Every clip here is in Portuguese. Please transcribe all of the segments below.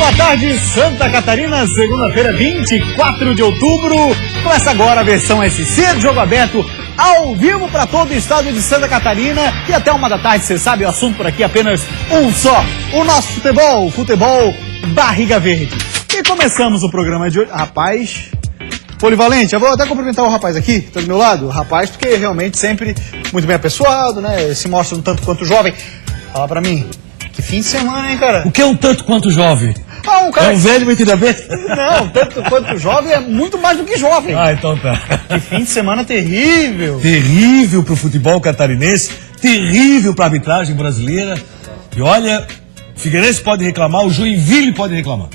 boa tarde, Santa Catarina, segunda-feira, 24 de outubro. Começa agora a versão SC do Jogo Aberto, ao vivo para todo o estado de Santa Catarina. E até 1 da tarde, você sabe, o assunto por aqui é apenas um só: o nosso futebol barriga verde. E começamos o programa de hoje. Rapaz, polivalente, eu vou até cumprimentar o rapaz aqui, tá do meu lado. O rapaz, porque realmente sempre muito bem apessoado, né? Se mostra um tanto quanto jovem. Fala pra mim, que fim de semana, hein, cara? O que é um tanto quanto jovem? Ah, um cara... É um velho metido a bem? Não, tanto quanto jovem é muito mais do que jovem. Ah, então tá. Que fim de semana terrível. Terrível pro futebol catarinense, terrível pra arbitragem brasileira. E olha, Figueirense pode reclamar, o Joinville pode reclamar.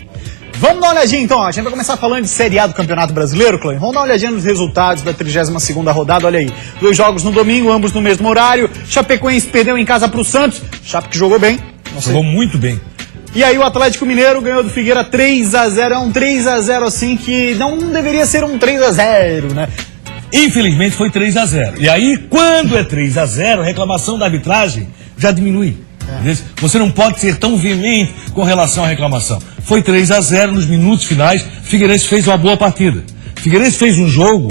Vamos dar uma olhadinha então, a gente vai começar falando de Série A do Campeonato Brasileiro, Clã. Vamos dar uma olhadinha nos resultados da 32ª rodada, olha aí. 2 jogos no domingo, ambos no mesmo horário. Chapecoense perdeu em casa pro Santos, Chape que jogou bem. Jogou muito bem. E aí o Atlético Mineiro ganhou do Figueira 3-0, é um 3-0 assim que não deveria ser um 3-0, né? Infelizmente foi 3-0. E aí, quando é 3-0, a reclamação da arbitragem já diminui. Você não pode ser tão veemente com relação à reclamação. Foi 3-0 nos minutos finais. Figueirense fez uma boa partida. Figueirense fez um jogo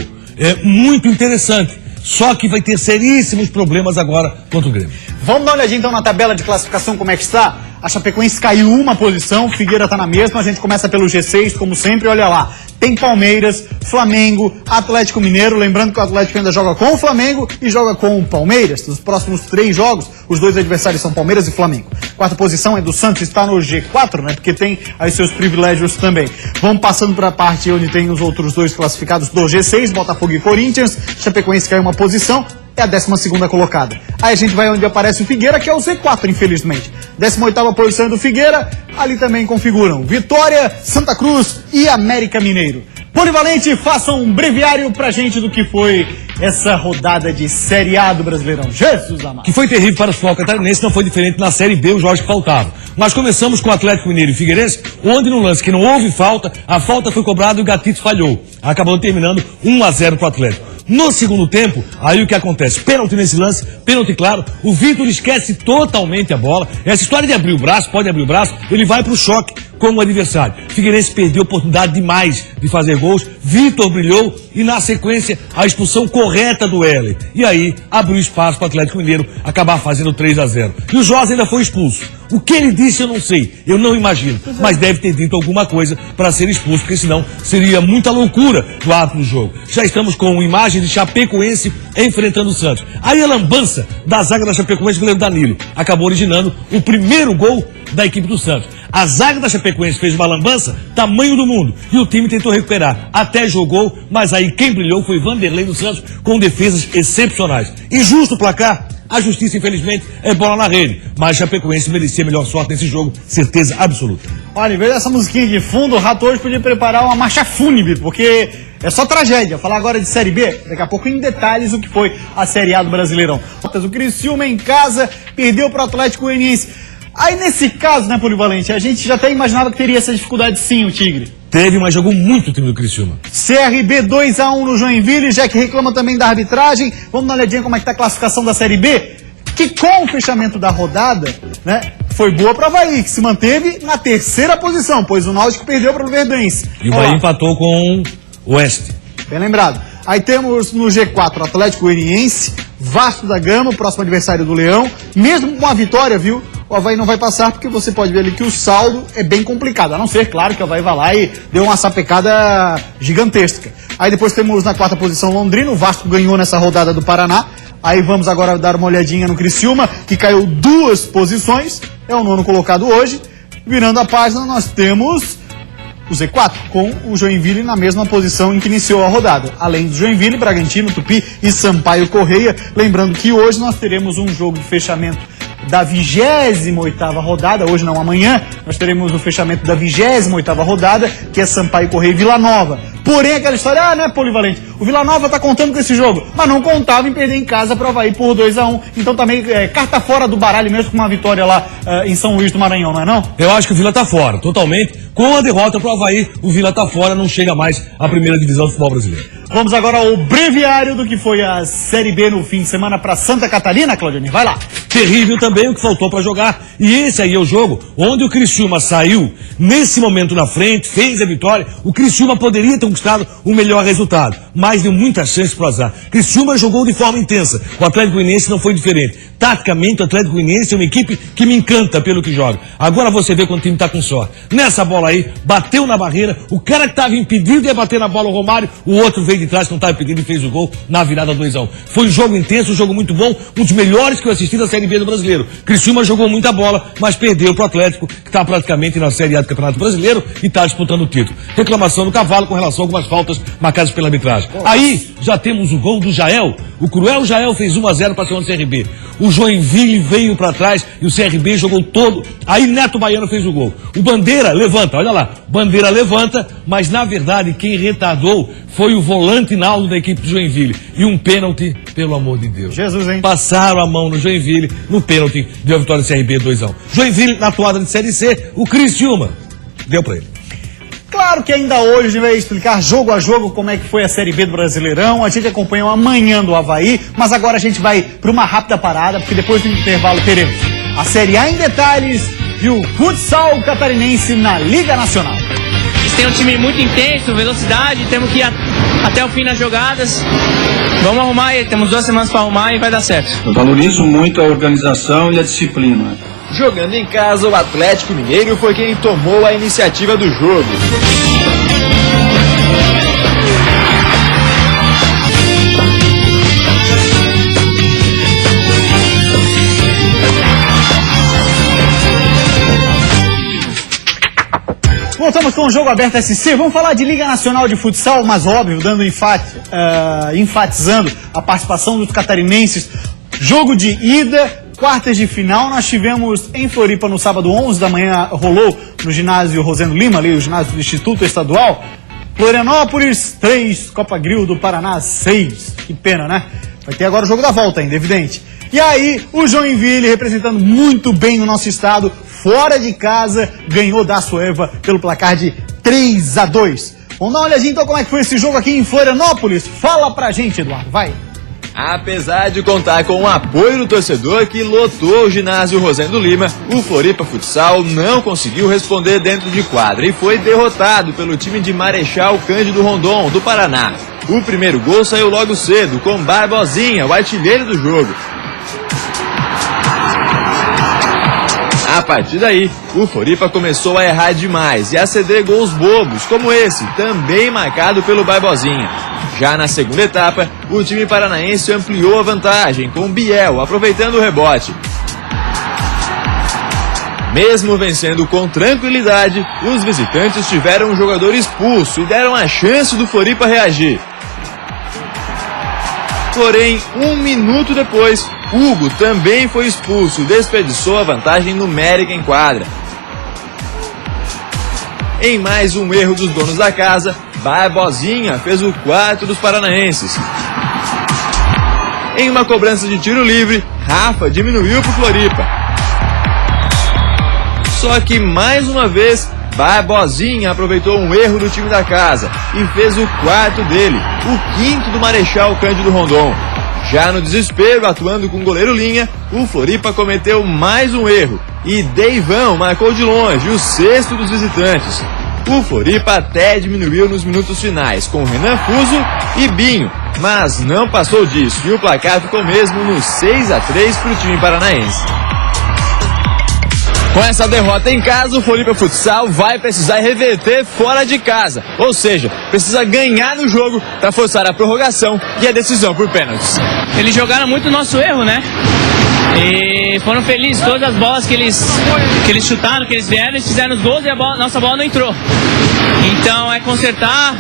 muito interessante. Só que vai ter seríssimos problemas agora contra o Grêmio. Vamos dar uma olhadinha então na tabela de classificação, como é que está? A Chapecoense caiu uma posição, Figueira está na mesma. A gente começa pelo G6, como sempre, olha lá. Tem Palmeiras, Flamengo, Atlético Mineiro. Lembrando que o Atlético ainda joga com o Flamengo e joga com o Palmeiras. Nos próximos 3 jogos, os 2 adversários são Palmeiras e Flamengo. Quarta posição é do Santos, está no G4, né? Porque tem aí seus privilégios também. Vamos passando para a parte onde tem os outros 2 classificados do G6, Botafogo e Corinthians. Chapecoense caiu uma posição. É a 12ª colocada. Aí a gente vai onde aparece o Figueira, que é o Z4, infelizmente. 18ª posição do Figueira, ali também configuram Vitória, Santa Cruz e América Mineiro. Polivalente, faça um breviário pra gente do que foi essa rodada de Série A do Brasileirão. Jesus amado. Que foi terrível para o futebol catarinense, não foi diferente na Série B, os jogos que faltavam. Mas começamos com o Atlético Mineiro e Figueirense, onde no lance que não houve falta, a falta foi cobrada e o Gatito falhou. Acabou terminando 1-0 para o Atlético. No segundo tempo, aí o que acontece? Pênalti nesse lance, pênalti claro, o Vitor esquece totalmente a bola. Essa história de abrir o braço, pode abrir o braço, ele vai pro choque com o adversário. Figueirense perdeu a oportunidade demais de fazer gols, Vitor brilhou e na sequência a expulsão correta do Heller. E aí abriu espaço para o Atlético Mineiro acabar fazendo 3-0. E o Jorge ainda foi expulso. O que ele disse eu não sei, eu não imagino, mas deve ter dito alguma coisa para ser expulso, porque senão seria muita loucura do árbitro do jogo. Já estamos com imagem de Chapecoense enfrentando o Santos. Aí a lambança da zaga da Chapecoense, o goleiro Danilo, acabou originando o primeiro gol da equipe do Santos. A zaga da Chapecoense fez uma lambança, tamanho do mundo, e o time tentou recuperar. Até jogou, mas aí quem brilhou foi Vanderlei do Santos, com defesas excepcionais. Injusto o placar, a justiça infelizmente é bola na rede, mas Chapecoense merecia melhor sorte nesse jogo, certeza absoluta. Olha, em vez dessa musiquinha de fundo, o Rato hoje podia preparar uma marcha fúnebre, porque é só tragédia. Falar agora de Série B, daqui a pouco em detalhes o que foi a Série A do Brasileirão. O Criciúma em casa perdeu para o Atlético Goianiense. Aí nesse caso, né, Polivalente, a gente já até imaginava que teria essa dificuldade sim, o Tigre. Teve, mas jogou muito o time do Criciúma. CRB 2-1 no Joinville, já que reclama também da arbitragem. Vamos dar uma olhadinha como é que tá a classificação da Série B, que com o fechamento da rodada, né, foi boa para o Avaí, que se manteve na 3ª posição, pois o Náutico perdeu para o Verdense. E o Bahia empatou com o Oeste. Bem lembrado. Aí temos no G4 o Atlético Goianiense, Vasco da Gama, o próximo adversário do Leão. Mesmo com a vitória, viu, o Avaí não vai passar, porque você pode ver ali que o saldo é bem complicado. A não ser, claro, que o Avaí vai lá e deu uma sapecada gigantesca. Aí depois temos na 4ª posição Londrina, o Vasco ganhou nessa rodada do Paraná. Aí vamos agora dar uma olhadinha no Criciúma, que caiu 2 posições, é o 9º colocado hoje. Virando a página, nós temos o Z4, com o Joinville na mesma posição em que iniciou a rodada. Além do Joinville, Bragantino, Tupi e Sampaio Correia. Lembrando que hoje nós teremos um jogo de fechamento da 28ª rodada, hoje não, amanhã, nós teremos o fechamento da 28ª rodada, que é Sampaio Correia e Vila Nova. Porém, aquela história, né, Polivalente? O Vila Nova tá contando com esse jogo, mas não contava em perder em casa pro Avaí por 2-1. Então também carta fora do baralho mesmo com uma vitória lá em São Luís do Maranhão, não é não? Eu acho que o Vila tá fora, totalmente. Com a derrota pro Avaí, o Vila tá fora, não chega mais à primeira divisão do futebol brasileiro. Vamos agora ao breviário do que foi a Série B no fim de semana para Santa Catarina, Claudionir. Vai lá. Terrível também o que faltou para jogar. E esse aí é o jogo onde o Criciúma saiu nesse momento na frente, fez a vitória. O Criciúma poderia ter conquistado o melhor resultado, mas deu muita chance pro azar. Criciúma jogou de forma intensa. O Atlético Goianiense não foi diferente. Taticamente, o Atlético Goianiense é uma equipe que me encanta pelo que joga. Agora você vê quando o time tá com sorte. Nessa bola aí, bateu na barreira. O cara que tava impedido ia bater na bola, o Romário. O outro veio de trás, que não estava impedido, e fez o gol na virada 2-1. Foi um jogo intenso, um jogo muito bom. Um dos melhores que eu assisti da Série B do Brasileiro. Criciúma jogou muita bola, mas perdeu pro Atlético, que está praticamente na Série A do Campeonato Brasileiro e está disputando o título. Reclamação do Cavalo com relação a algumas faltas marcadas pela arbitragem. Aí, já temos o gol do Jael. O cruel Jael fez 1-0 para cima do CRB. O Joinville veio para trás e o CRB jogou todo. Aí Neto Baiano fez o gol. O Bandeira levanta, olha lá. Bandeira levanta, mas na verdade quem retardou foi o volante Naldo da equipe do Joinville. E um pênalti, pelo amor de Deus. Jesus, hein? Passaram a mão no Joinville, no pênalti, deu a vitória do CRB 2-1. Joinville na toada de Série C, o Criciúma deu para ele. Claro que ainda hoje a gente vai explicar jogo a jogo como é que foi a Série B do Brasileirão. A gente acompanhou amanhã do Avaí, mas agora a gente vai para uma rápida parada, porque depois do intervalo teremos a Série A em detalhes e o futsal catarinense na Liga Nacional. Eles têm um time muito intenso, velocidade, temos que ir até o fim nas jogadas. Vamos arrumar aí, temos 2 semanas para arrumar e vai dar certo. Eu valorizo muito a organização e a disciplina. Jogando em casa, o Atlético Mineiro foi quem tomou a iniciativa do jogo. Voltamos com o Jogo Aberto SC. Vamos falar de Liga Nacional de Futsal, mas óbvio, dando enfatizando a participação dos catarinenses. Jogo de ida, quartas de final, nós tivemos em Floripa no sábado 11 da manhã, rolou no ginásio Rosendo Lima, ali o ginásio do Instituto Estadual. Florianópolis 3, Copa Grill do Paraná 6. Que pena, né? Vai ter agora o jogo da volta ainda, evidente. E aí, o Joinville, representando muito bem o nosso estado, fora de casa, ganhou da Sueva pelo placar de 3-2. Vamos dar uma olhadinha então como é que foi esse jogo aqui em Florianópolis? Fala pra gente, Eduardo, vai! Apesar de contar com o apoio do torcedor que lotou o ginásio Rosendo Lima, o Floripa Futsal não conseguiu responder dentro de quadra e foi derrotado pelo time de Marechal Cândido Rondon, do Paraná. O primeiro gol saiu logo cedo, com Barbosinha, o artilheiro do jogo. A partir daí, o Floripa começou a errar demais e a ceder gols bobos, como esse, também marcado pelo Barbosinha. Já na segunda etapa, o time paranaense ampliou a vantagem, com Biel aproveitando o rebote. Mesmo vencendo com tranquilidade, os visitantes tiveram um jogador expulso e deram a chance do Floripa reagir. Porém, 1 minuto depois, Hugo também foi expulso e desperdiçou a vantagem numérica em quadra. Em mais um erro dos donos da casa, Barbosinha fez o 4 dos paranaenses. Em uma cobrança de tiro livre, Rafa diminuiu para o Floripa. Só que mais uma vez, Barbosinha aproveitou um erro do time da casa e fez o 4 dele, o 5º do Marechal Cândido Rondon. Já no desespero, atuando com o goleiro Linha, o Floripa cometeu mais um erro e Deivão marcou de longe o 6º dos visitantes. O Floripa até diminuiu nos minutos finais com Renan Fuso e Binho, mas não passou disso e o placar ficou mesmo no 6-3 para o time paranaense. Com essa derrota em casa, o Floripa Futsal vai precisar reverter fora de casa. Ou seja, precisa ganhar no jogo para forçar a prorrogação e a decisão por pênaltis. Eles jogaram muito o nosso erro, né? E foram felizes, todas as bolas que eles chutaram, que eles vieram, eles fizeram os gols e nossa bola não entrou. Então é consertar,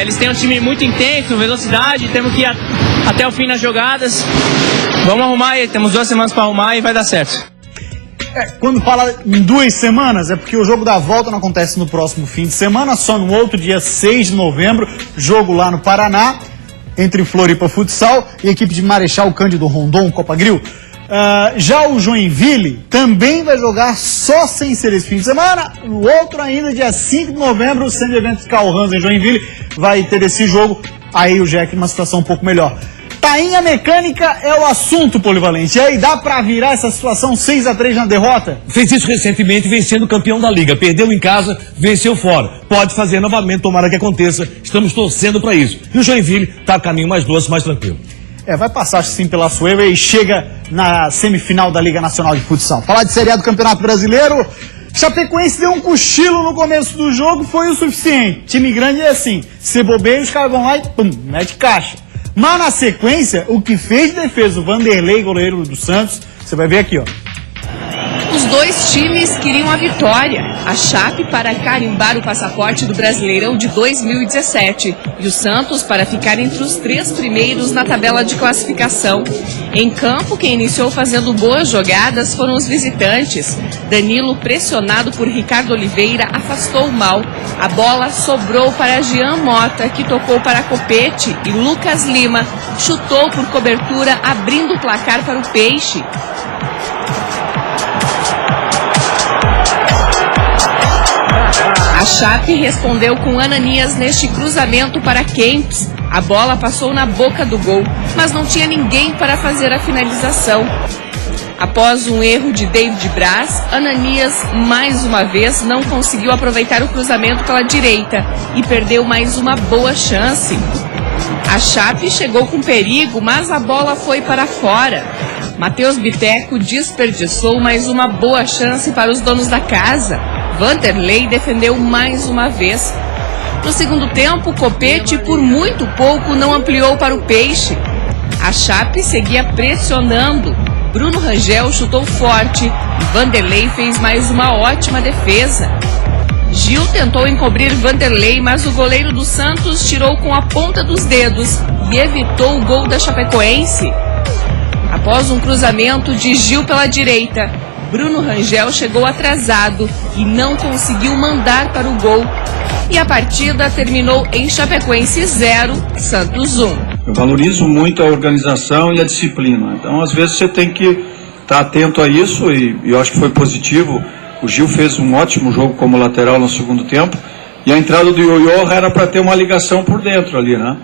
eles têm um time muito intenso, velocidade, temos que ir até o fim nas jogadas. Vamos arrumar aí, temos 2 semanas para arrumar e vai dar certo. Quando fala em 2 semanas, é porque o jogo da volta não acontece no próximo fim de semana, só no outro dia 6 de novembro, jogo lá no Paraná, entre Floripa Futsal e a equipe de Marechal Cândido Rondon, Copa Grill. Já o Joinville também vai jogar só sem ser esse fim de semana. O outro ainda, dia 5 de novembro, o Centro de Eventos Carl Hans em Joinville, vai ter esse jogo. Aí o Jack numa situação um pouco melhor. Tainha mecânica é o assunto, Polivalente. E aí, dá pra virar essa situação 6-3 na derrota? Fez isso recentemente, vencendo o campeão da Liga. Perdeu em casa, venceu fora. Pode fazer novamente, tomara que aconteça. Estamos torcendo pra isso. E o Joinville tá a caminho mais doce, mais tranquilo. Vai passar sim pela Sueva e chega na semifinal da Liga Nacional de Futsal. Falar de Série A do Campeonato Brasileiro, Chapecoense deu um cochilo no começo do jogo, foi o suficiente. Time grande é assim, se bobeia, os caras vão lá e pum, mete caixa. Mas na sequência, o que fez de defesa o Vanderlei, goleiro do Santos, você vai ver aqui, ó. Os dois times queriam a vitória. A Chape para carimbar o passaporte do Brasileirão de 2017 e o Santos para ficar entre os 3 primeiros na tabela de classificação. Em campo, quem iniciou fazendo boas jogadas foram os visitantes. Danilo, pressionado por Ricardo Oliveira, afastou o mal. A bola sobrou para Jean Mota, que tocou para Copete, e Lucas Lima chutou por cobertura, abrindo o placar para o Peixe. A Chape respondeu com Ananias neste cruzamento para Kempis. A bola passou na boca do gol, mas não tinha ninguém para fazer a finalização. Após um erro de David Braz, Ananias, mais uma vez, não conseguiu aproveitar o cruzamento pela direita e perdeu mais uma boa chance. A Chape chegou com perigo, mas a bola foi para fora. Matheus Biteco desperdiçou mais uma boa chance para os donos da casa. Vanderlei defendeu mais uma vez. No segundo tempo, Copete, por muito pouco, não ampliou para o Peixe. A Chape seguia pressionando. Bruno Rangel chutou forte e Vanderlei fez mais uma ótima defesa. Gil tentou encobrir Vanderlei, mas o goleiro do Santos tirou com a ponta dos dedos e evitou o gol da Chapecoense. Após um cruzamento de Gil pela direita, Bruno Rangel chegou atrasado e não conseguiu mandar para o gol. E a partida terminou em Chapecoense 0, Santos 1. Eu valorizo muito a organização e a disciplina. Então, às vezes, você tem que estar atento a isso e eu acho que foi positivo. O Gil fez um ótimo jogo como lateral no segundo tempo e a entrada do Johan era para ter uma ligação por dentro ali, né?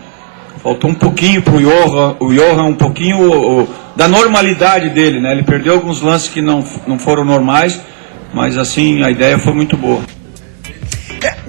Faltou um pouquinho para o Johan um pouquinho da normalidade dele, né? Ele perdeu alguns lances que não foram normais, mas assim, a ideia foi muito boa.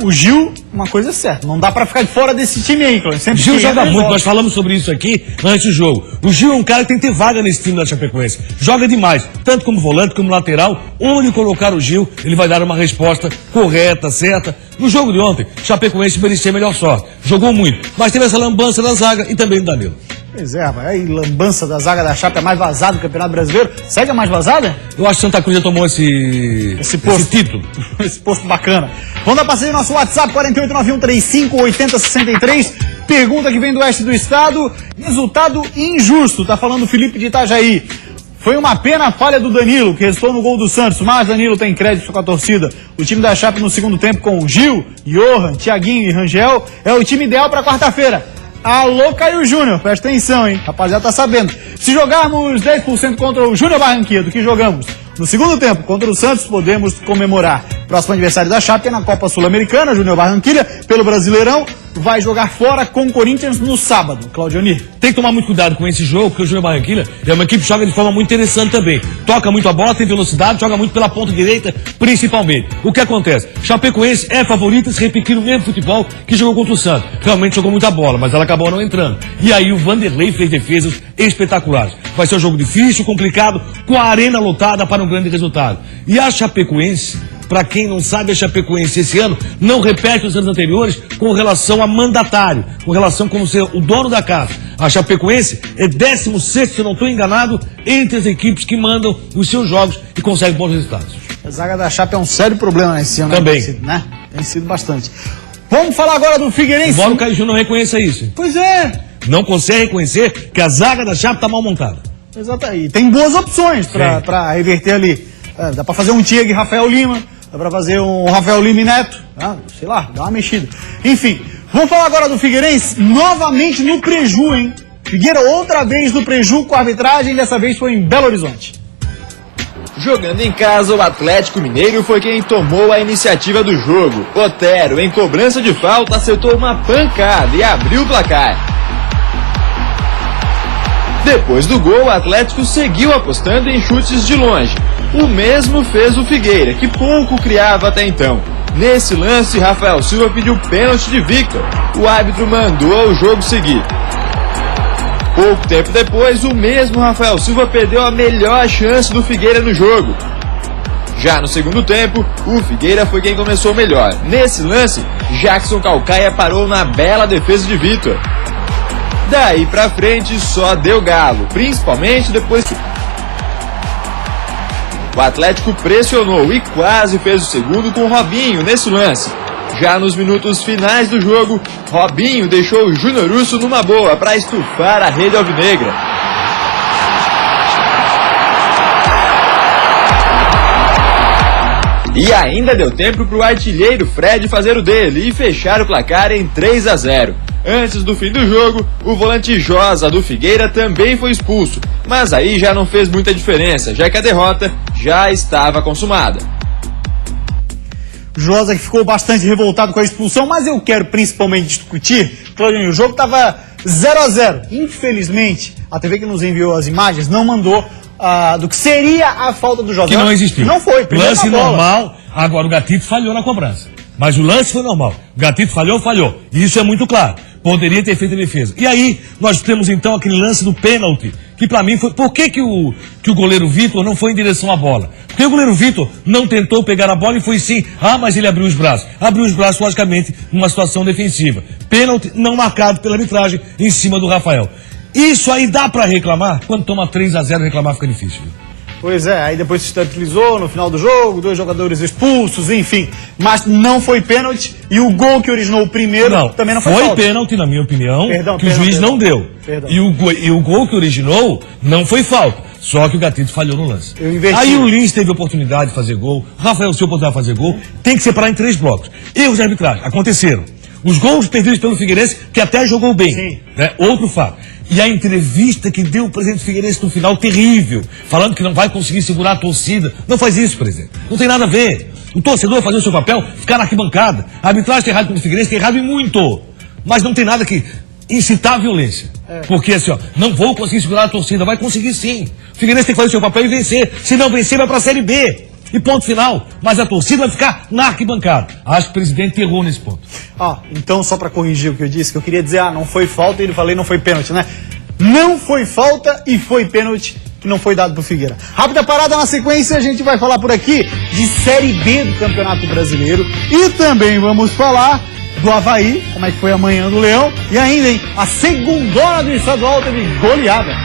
O Gil, uma coisa é certa, não dá pra ficar de fora desse time aí, Cláudio. Gil joga muito, nós falamos sobre isso aqui antes do jogo. O Gil é um cara que tem que ter vaga nesse time da Chapecoense. Joga demais, tanto como volante como lateral. Onde colocar o Gil, ele vai dar uma resposta correta, certa. No jogo de ontem, Chapecoense merecia melhor sorte. Jogou muito, mas teve essa lambança da zaga e também do Danilo. Pois é, rapaz, aí lambança da zaga da Chape é mais vazada do Campeonato Brasileiro. Segue a mais vazada? Eu acho que Santa Cruz já tomou esse título. Esse posto bacana. Vamos dar passeio no nosso WhatsApp, 4891358063. Pergunta que vem do oeste do estado. Resultado injusto, tá falando o Felipe de Itajaí. Foi uma pena a falha do Danilo, que resultou no gol do Santos, mas Danilo tem crédito com a torcida. O time da Chape no segundo tempo com Gil, Johan, Thiaguinho e Rangel é o time ideal para quarta-feira. Alô, Caio Júnior, presta atenção, hein? Rapaziada tá sabendo. Se jogarmos 10% contra o Júnior Barranquilla do que jogamos no segundo tempo contra o Santos, podemos comemorar. Próximo aniversário da Chape é na Copa Sul-Americana, Júnior Barranquilla, pelo Brasileirão, vai jogar fora com o Corinthians no sábado. Claudionir. Tem que tomar muito cuidado com esse jogo, porque o Júnior Barranquilla é uma equipe que joga de forma muito interessante também. Toca muito a bola, tem velocidade, joga muito pela ponta direita, principalmente. O que acontece? Chapecoense é favorita se repetir o mesmo futebol que jogou contra o Santos. Realmente jogou muita bola, mas ela acabou não entrando. E aí o Vanderlei fez defesas espetaculares. Vai ser um jogo difícil, complicado, com a arena lotada para um grande resultado. E a Chapecoense, para quem não sabe, a Chapecoense esse ano não repete os anos anteriores com relação a mandatário, com relação a como ser o dono da casa. A Chapecoense é 16º, se eu não estou enganado, entre as equipes que mandam os seus jogos e conseguem bons resultados. A zaga da Chape é um sério problema nesse ano. Também. Né? Tem sido bastante. Vamos falar agora do Figueirense. Embora o Caio Júnior não reconheça isso. Pois é. Não consegue reconhecer que a zaga da Chape está mal montada. Exato. E tem boas opções para reverter ali. Dá pra fazer um Diego e Rafael Lima, dá pra fazer um Rafael Lima e Neto, sei lá, dá uma mexida. Enfim, vamos falar agora do Figueirense, novamente no preju, hein? Figueira outra vez no preju com a arbitragem, dessa vez foi em Belo Horizonte. Jogando em casa, o Atlético Mineiro foi quem tomou a iniciativa do jogo. Otero, em cobrança de falta, acertou uma pancada e abriu o placar. Depois do gol, o Atlético seguiu apostando em chutes de longe. O mesmo fez o Figueira, que pouco criava até então. Nesse lance, Rafael Silva pediu pênalti de Victor. O árbitro mandou o jogo seguir. Pouco tempo depois, o mesmo Rafael Silva perdeu a melhor chance do Figueira no jogo. Já no segundo tempo, o Figueira foi quem começou melhor. Nesse lance, Jackson Calcaia parou na bela defesa de Victor. Daí pra frente, só deu galo, principalmente depois que o Atlético pressionou e quase fez o segundo com o Robinho nesse lance. Já nos minutos finais do jogo, Robinho deixou o Júnior Urso numa boa para estufar a rede alvinegra. E ainda deu tempo para o artilheiro Fred fazer o dele e fechar o placar em 3-0. Antes do fim do jogo, o volante Josa do Figueira também foi expulso, mas aí já não fez muita diferença, já que a derrota já estava consumada. Josa que ficou bastante revoltado com a expulsão, mas eu quero principalmente discutir, Claudinho, o jogo estava 0-0. Infelizmente, a TV que nos enviou as imagens não mandou do que seria a falta do Josa. Que não existiu. Não foi. Lance normal, agora o Gatito falhou na cobrança. Mas o lance foi normal. O Gatito falhou. E isso é muito claro. Poderia ter feito a defesa. E aí, nós temos então aquele lance do pênalti, que pra mim foi... Por que o goleiro Vitor não foi em direção à bola? Porque o goleiro Vitor não tentou pegar a bola e foi sim. Mas ele abriu os braços. Abriu os braços, logicamente, numa situação defensiva. Pênalti não marcado pela arbitragem em cima do Rafael. Isso aí dá pra reclamar? Quando toma 3-0, reclamar fica difícil. Pois é, aí depois se estabilizou no final do jogo, 2 jogadores expulsos, enfim. Mas não foi pênalti e o gol que originou o primeiro também não foi falta. Foi pênalti, na minha opinião, que o juiz não deu. Perdão. E o gol que originou não foi falta. Só que o Gatito falhou no lance. Eu Aí o Lins teve oportunidade de fazer gol, o Rafael Silva oportunidade de fazer gol, tem que separar em 3 blocos. Erros de arbitragem aconteceram. Os gols perdidos pelo Figueirense, que até jogou bem. Sim. Né? Outro fato. E a entrevista que deu o presidente Figueirense no final, terrível, falando que não vai conseguir segurar a torcida. Não faz isso, presidente. Não tem nada a ver. O torcedor vai fazer o seu papel, ficar na arquibancada. A arbitragem tem errado com o Figueirense, tem errado em muito. Mas não tem nada que incitar a violência. Porque assim, não vou conseguir segurar a torcida. Vai conseguir sim. O Figueirense tem que fazer o seu papel e vencer. Se não vencer, vai pra Série B. E ponto final. Mas a torcida vai ficar na arquibancada. Acho que o presidente errou nesse ponto. Então só pra corrigir o que eu disse, que eu queria dizer, não foi falta e ele falei não foi pênalti, né? Não foi falta e foi pênalti que não foi dado pro Figueira. Rápida parada na sequência, a gente vai falar por aqui de Série B do Campeonato Brasileiro e também vamos falar do Avaí, como é que foi amanhã do Leão, e ainda, hein, a segundona do estadual teve goleada.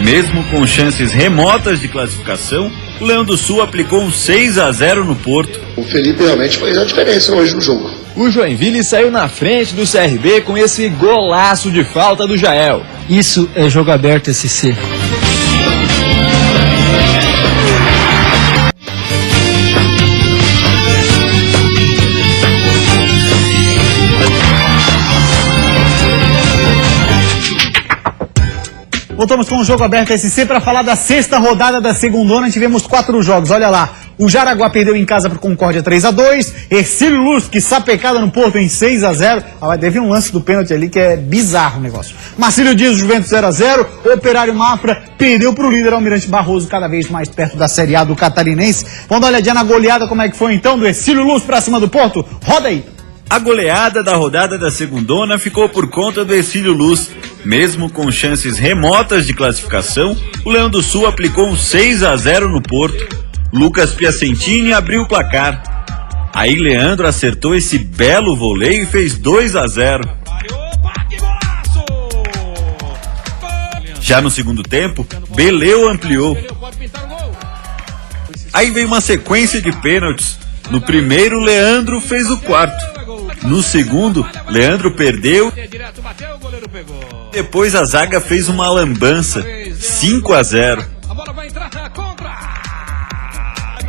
Mesmo com chances remotas de classificação, o Leão do Sul aplicou um 6-0 no Porto. O Felipe realmente fez a diferença hoje no jogo. O Joinville saiu na frente do CRB com esse golaço de falta do Jael. Isso é jogo aberto SC. Voltamos com o Jogo Aberto SC para falar da 6ª rodada da segundona. Tivemos 4 jogos, olha lá. O Jaraguá perdeu em casa para o Concórdia 3-2. Ercílio Luz, que sapecada no Porto em 6-0. Teve um lance do pênalti ali que é bizarro o negócio. Marcílio Dias, Juventus 0-0. Operário Mafra perdeu para o líder Almirante Barroso, cada vez mais perto da Série A do Catarinense. Vamos dar uma olhadinha na goleada, como é que foi então do Ercílio Luz para cima do Porto. Roda aí. A goleada da rodada da segundona ficou por conta do Ercílio Luz. Mesmo com chances remotas de classificação, o Leão do Sul aplicou um 6-0 no Porto. Lucas Piacentini abriu o placar. Aí Leandro acertou esse belo voleio e fez 2-0. Já no segundo tempo, Beleu ampliou. Aí veio uma sequência de pênaltis. No primeiro, Leandro fez o quarto. No segundo, Leandro perdeu. Depois a zaga fez uma lambança. 5-0.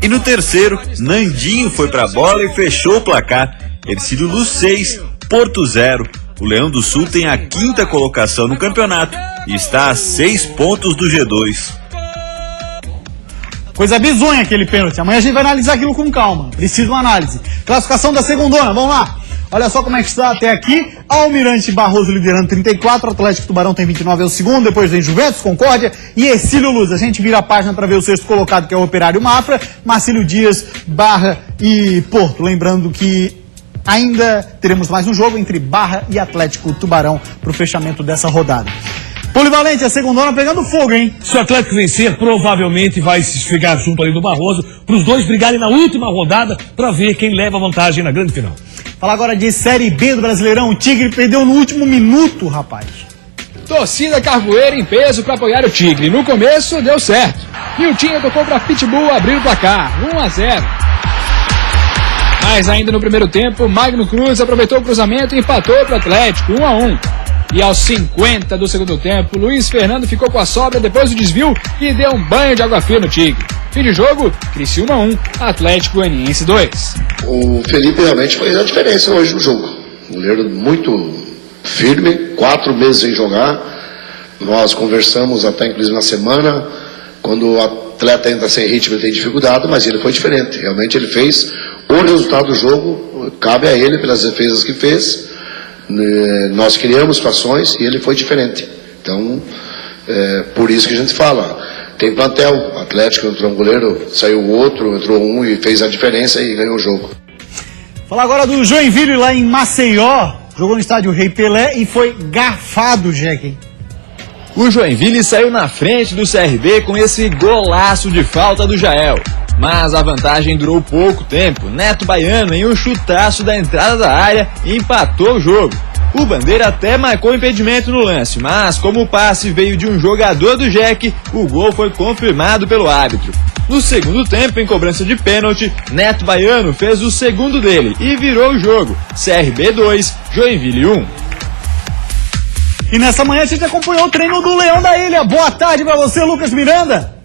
E no terceiro, Nandinho foi pra bola e fechou o placar. Ercílio Luz 6, Porto 0. O Leão do Sul tem a 5ª colocação no campeonato e está a 6 pontos do G2. Coisa bizonha aquele pênalti. Amanhã a gente vai analisar aquilo com calma. Precisa de uma análise. Classificação da segundona, vamos lá. Olha só como é que está até aqui. Almirante Barroso liderando 34, Atlético Tubarão tem 29, é o segundo, depois vem Juventus, Concórdia e Ercílio Luz. A gente vira a página para ver o sexto colocado, que é o Operário Mafra, Marcílio Dias, Barra e Porto. Lembrando que ainda teremos mais um jogo entre Barra e Atlético Tubarão para o fechamento dessa rodada. Polivalente, a segundona pegando fogo, hein? Se o Atlético vencer, provavelmente vai se esfregar junto ali do Barroso, para os dois brigarem na última rodada para ver quem leva a vantagem na grande final. Falar agora de Série B do Brasileirão. O Tigre perdeu no último minuto, rapaz. Torcida carvoeira em peso para apoiar o Tigre. No começo deu certo. Niltinho tocou para Pitbull abrir o placar, 1-0. Mas ainda no primeiro tempo, Magno Cruz aproveitou o cruzamento e empatou para o Atlético, 1-1. E aos 50 do segundo tempo, Luiz Fernando ficou com a sobra depois do desvio e deu um banho de água fria no Tigre. Fim de jogo, Criciúma 1, Atlético Goianiense 2. O Felipe realmente fez a diferença hoje no jogo. Um goleiro muito firme, 4 meses sem jogar. Nós conversamos até inclusive na semana, quando o atleta entra sem ritmo ele tem dificuldade, mas ele foi diferente. Realmente ele fez o resultado do jogo, cabe a ele pelas defesas que fez. Nós criamos situações e ele foi diferente. Então, por isso que a gente fala, tem plantel. O Atlético entrou um goleiro, saiu o outro, entrou um e fez a diferença e ganhou o jogo. Falar agora do Joinville lá em Maceió. Jogou no estádio Rei Pelé e foi garfado, Jack. O Joinville saiu na frente do CRB com esse golaço de falta do Jael. Mas a vantagem durou pouco tempo. Neto Baiano, em um chutaço da entrada da área, empatou o jogo. O Bandeira até marcou impedimento no lance, mas como o passe veio de um jogador do Jack, o gol foi confirmado pelo árbitro. No segundo tempo, em cobrança de pênalti, Neto Baiano fez o segundo dele e virou o jogo. CRB 2, Joinville 1. E nessa manhã a gente acompanhou o treino do Leão da Ilha. Boa tarde pra você, Lucas Miranda.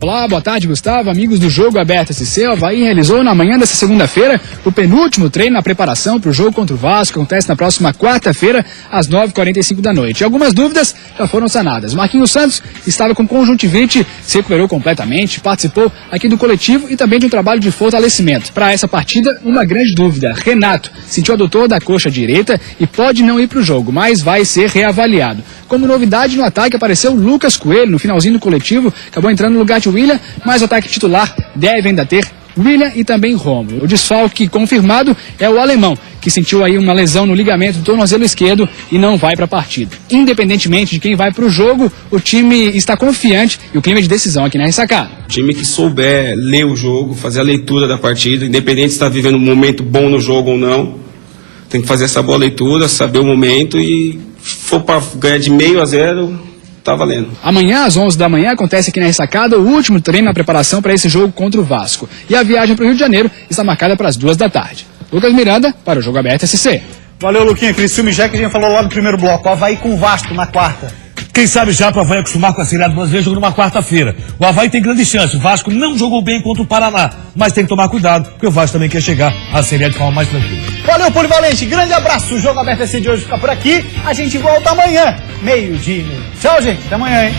Olá, boa tarde, Gustavo, amigos do Jogo Aberto SC. O Avaí realizou na manhã dessa segunda-feira o penúltimo treino na preparação para o jogo contra o Vasco, que acontece na próxima quarta-feira, às 9h45 da noite. E algumas dúvidas já foram sanadas. Marquinhos Santos estava com conjuntivite, se recuperou completamente, participou aqui do coletivo e também de um trabalho de fortalecimento. Para essa partida, uma grande dúvida. Renato sentiu adutor da coxa direita e pode não ir para o jogo, mas vai ser reavaliado. Como novidade no ataque apareceu Lucas Coelho no finalzinho do coletivo, acabou entrando no lugar de William, mas o ataque titular deve ainda ter William e também Rômulo. O desfalque confirmado é o alemão, que sentiu aí uma lesão no ligamento do tornozelo esquerdo e não vai para a partida. Independentemente de quem vai para o jogo, o time está confiante e o clima de decisão aqui na ressacada. Time que souber ler o jogo, fazer a leitura da partida, independente se está vivendo um momento bom no jogo ou não, tem que fazer essa boa leitura, saber o momento e se for para ganhar de 0-0, tá valendo. Amanhã, às 11 da manhã, acontece aqui na ressacada o último treino na preparação para esse jogo contra o Vasco. E a viagem para o Rio de Janeiro está marcada para as 2 da tarde. Lucas Miranda, para o Jogo Aberto SC. Valeu, Luquinha. Criciúma e Jack, a gente falou lá no primeiro bloco. O Avaí com o Vasco na quarta. Quem sabe já para o Avaí acostumar com a Série A do Brasileiro jogando numa quarta-feira. O Avaí tem grande chance. O Vasco não jogou bem contra o Paraná, mas tem que tomar cuidado, porque o Vasco também quer chegar à Série A de forma mais tranquila. Valeu, Polivalente. Grande abraço. O Jogo Aberto SC de hoje fica por aqui. A gente volta amanhã, 12h30. Tchau, gente. Até amanhã, hein?